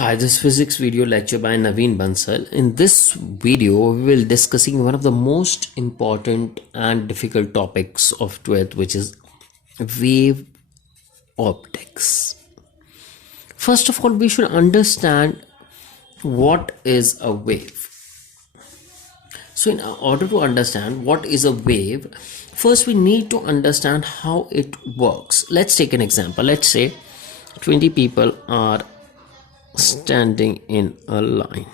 Hi, this physics video lecture by Naveen Bansal. In this video, we will discussing one of the most important and difficult topics of 12th, which is wave optics. First of all, we should understand what is a wave. So in order to understand what is a wave, first we need to understand how it works. Let's take an example. Let's say 20 people are standing in a line,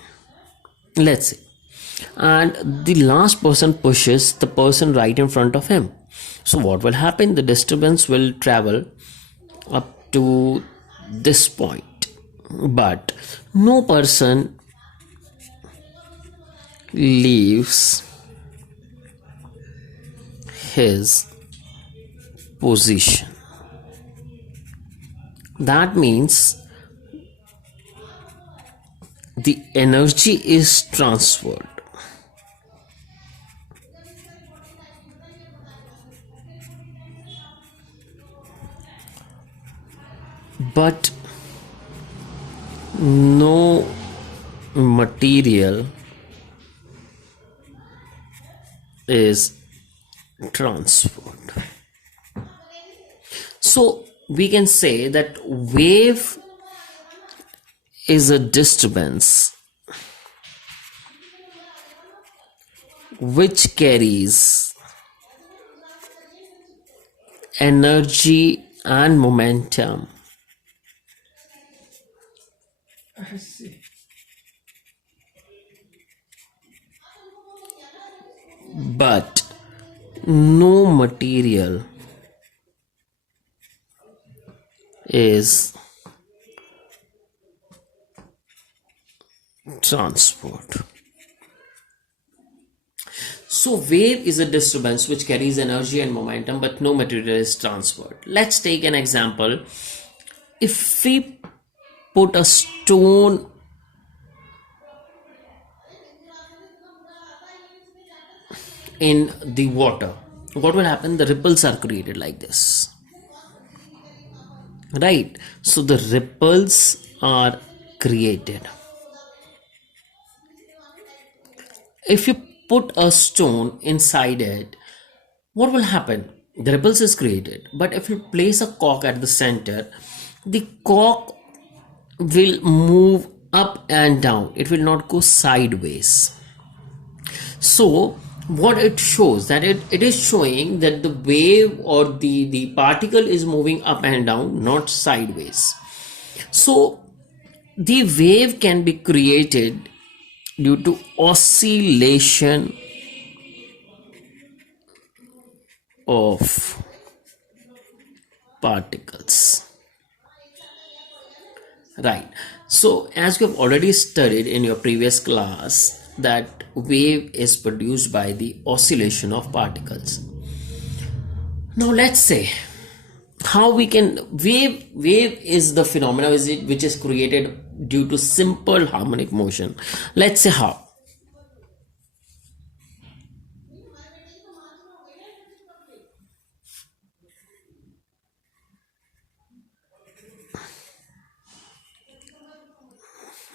let's say, and the last person pushes the person right in front of him. So what will happen? The disturbance will travel up to this point, but no person leaves his position. That means the energy is transferred. But no material is transferred. So we can say that wave is a disturbance which carries energy and momentum, but no material is transferred. So wave is a disturbance which carries energy and momentum, but no material is transferred. Let's take an example. If we put a stone in the water, what will happen? The ripples are created like this, right? So the ripples are created. If you put a stone inside it, what will happen? The ripples is created, but if you place a cork at the center, the cork will move up and down. It will not go sideways. So what it shows, that it is showing that the wave or the particle is moving up and down, not sideways. So the wave can be created due to oscillation of particles, right? So as you have already studied in your previous class, that wave is produced by the oscillation of particles. Now let's say how we can wave is the phenomena which is created due to simple harmonic motion. Let's say how.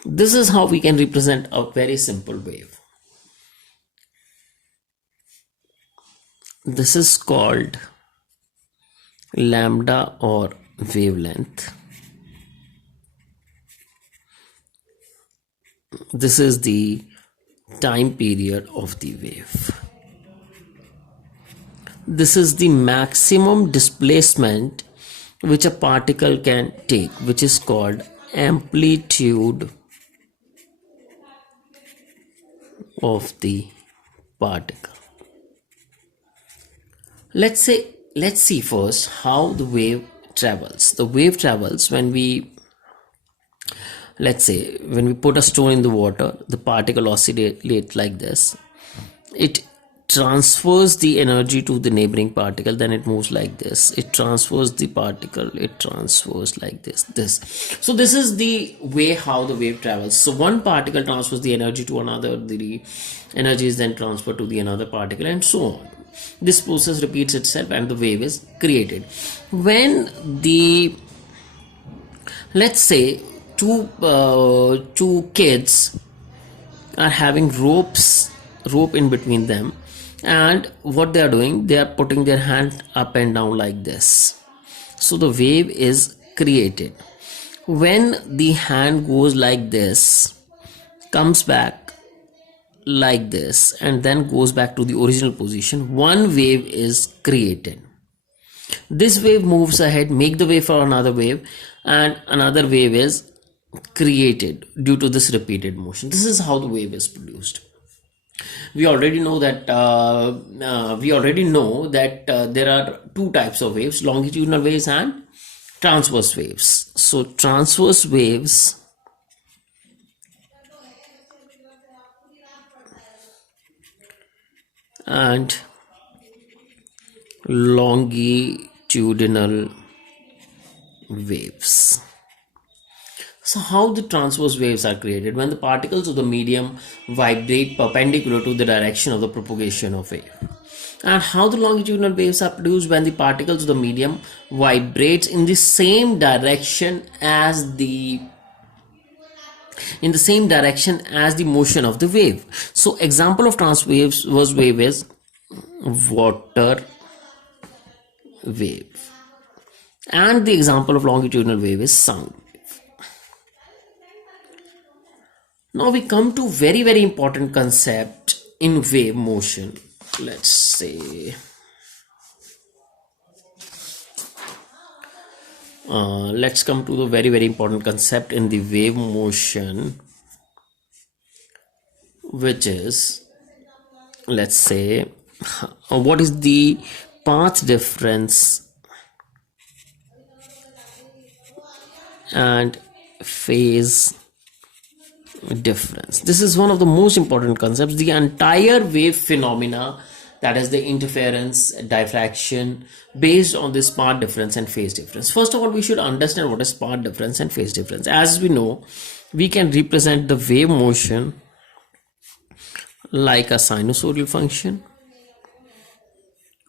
This is how we can represent a very simple wave. This is called lambda or wavelength. This is the time period of the wave. This is the maximum displacement which a particle can take, which is called amplitude of the particle. Let's see first how the wave travels. The wave travels when we, let's say, when we put a stone in the water, the particle oscillates like this. It transfers the energy to the neighboring particle, then it moves like this. It transfers the particle, it transfers like this. So this is the way how the wave travels. So one particle transfers the energy to another, the energy is then transferred to the another particle, and so on. This process repeats itself and the wave is created. When the, let's say two kids are having rope in between them, and what they are doing, they are putting their hand up and down like this. So the wave is created. When the hand goes like this, comes back like this, and then goes back to the original position, one wave is created. This wave moves ahead, make the way for another wave, and another wave is created due to this repeated motion. This is how the wave is produced. We already know that there are two types of waves: longitudinal waves and transverse waves. So transverse waves and longitudinal waves. So how the transverse waves are created? When the particles of the medium vibrate perpendicular to the direction of the propagation of wave. And how the longitudinal waves are produced? When the particles of the medium vibrates in the same direction as the motion of the wave. So example of transverse wave is water wave, and the example of longitudinal wave is sound wave. Now we come to very important concept in wave motion. Let's say let's come to the very important concept in the wave motion, which is, let's say, what is the path difference and phase difference. This is one of the most important concepts. The entire wave phenomena, that is the interference, diffraction, based on this path difference and phase difference. First of all, we should understand what is path difference and phase difference. As we know, we can represent the wave motion like a sinusoidal function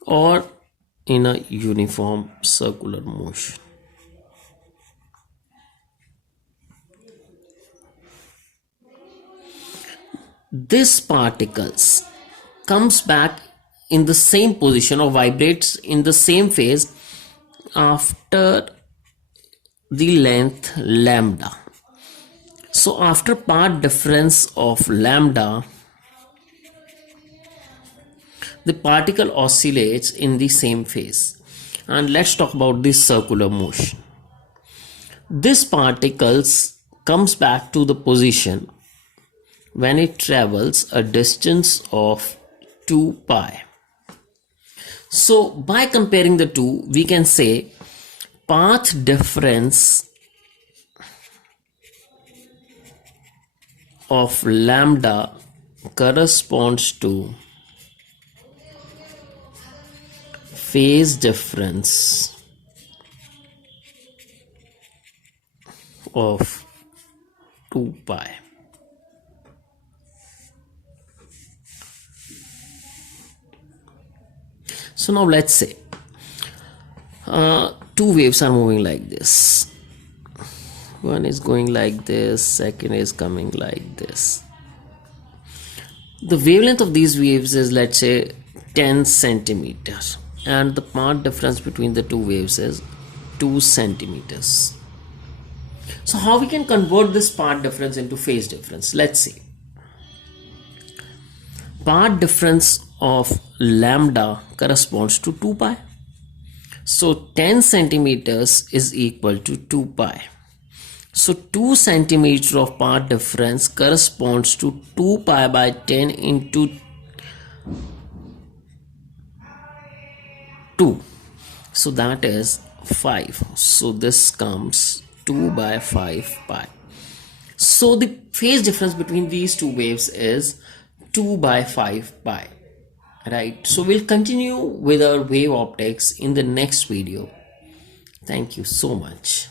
or in a uniform circular motion. This particles comes back in the same position or vibrates in the same phase after the length lambda. So after path difference of lambda, the particle oscillates in the same phase. And let's talk about this circular motion. This particles comes back to the position when it travels a distance of 2 pi. So by comparing the two, we can say path difference of lambda corresponds to phase difference of 2 pi. So now let's say two waves are moving like this. One is going like this, second is coming like this. The wavelength of these waves is, let's say, 10 centimeters, and the path difference between the two waves is 2 centimeters. So how we can convert this path difference into phase difference? Let's see. Path difference of lambda corresponds to 2 pi. So 10 centimeters is equal to 2 pi. So 2 centimeter of path difference corresponds to 2 pi by 10 into 2. So that is 5. So this comes 2 by 5 pi. So the phase difference between these two waves is 2 by 5 pi. Right. So we'll continue with our wave optics in the next video. Thank you so much.